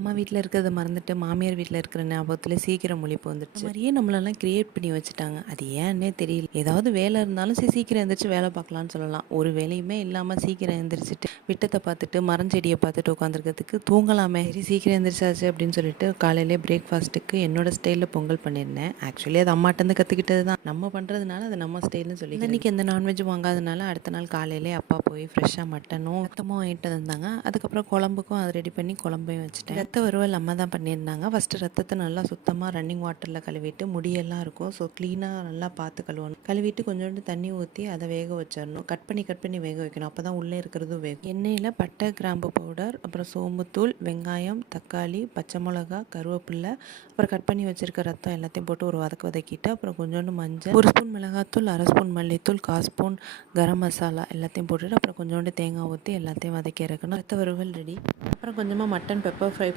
அம்மா வீட்டில் இருக்கிறத மறந்துட்டு மாமியார் வீட்டில் இருக்கிற ஞாபகத்தில் சீக்கிரம் முழிப்பு வந்துடுச்சு. மாதிரியே நம்மளெல்லாம் கிரியேட் பண்ணி வச்சுட்டாங்க. அது ஏன்னே தெரியல. ஏதாவது வேலை இருந்தாலும் சரி சீக்கிரம் எழுந்திரிச்சு வேலை பார்க்கலான்னு சொல்லலாம். ஒரு வேலையுமே இல்லாமல் சீக்கிரம் எழுந்திரிச்சிட்டு விட்டத்தை பார்த்துட்டு மரஞ்செடியை பார்த்துட்டு உட்காந்துருக்கிறதுக்கு தூங்கலாமே, சரி சீக்கிரம் எழுந்திரிச்சாச்சு அப்படின்னு சொல்லிட்டு காலையிலே பிரேக்ஃபாஸ்ட்டுக்கு என்னோட ஸ்டைலில் பொங்கல் பண்ணியிருந்தேன். ஆக்சுவலி அது அம்மாட்டேருந்து கற்றுக்கிட்டது தான். நம்ம பண்ணுறதுனால அது நம்ம ஸ்டைல்னு சொல்லி இன்றைக்கி எந்த நான்வெஜ்ஜும் வாங்காதனால அடுத்த நாள் காலையிலே அப்பா போய் ஃப்ரெஷ்ஷாக மட்டனும் ரத்தமும் வாங்கிட்டு வந்தாங்க. அதுக்கப்புறம் குழம்புக்கும் அதை ரெடி பண்ணி குழம்பையும் வச்சுட்டேன். ரத்த வறுவல் அம்மா தான் பண்ணியிருந்தாங்க. ஃபஸ்ட்டு ரத்தத்தை நல்லா சுத்தமாக ரன்னிங் வாட்டரில் கழுவிட்டு முடியெல்லாம் இருக்கும், ஸோ க்ளீனாக நல்லா பார்த்து கழுவணும். கழுவிட்டு கொஞ்சோண்டு தண்ணி ஊற்றி அதை வேக வச்சிடணும். கட் பண்ணி வேக வைக்கணும். அப்போ தான் உள்ளே இருக்கிறதும் வேகும். எண்ணெயில் பட்டை கிராம்பு பவுடர், அப்புறம் சோம்புத்தூள், வெங்காயம், தக்காளி, பச்சை மிளகா, கருவேப்பில்லை, அப்புறம் கட் பண்ணி வச்சுருக்க ரத்தம் எல்லாத்தையும் போட்டு ஒரு வதக்கிட்டு அப்புறம் கொஞ்சோண்டு மஞ்சள், 1 ஸ்பூன் மிளகாத்தூள், 1/2 ஸ்பூன் மல்லித்தூள், 1/4 ஸ்பூன் கரம் மசாலா எல்லாத்தையும் போட்டுட்டு அப்புறம் கொஞ்சோண்டு தேங்காய் ஊற்றி எல்லாத்தையும் வதக்கி இறக்கணும். ரத்த வறுவல் ரெடி. அப்புறம் கொஞ்சமாக மட்டன் பெப்பர் ஃப்ரை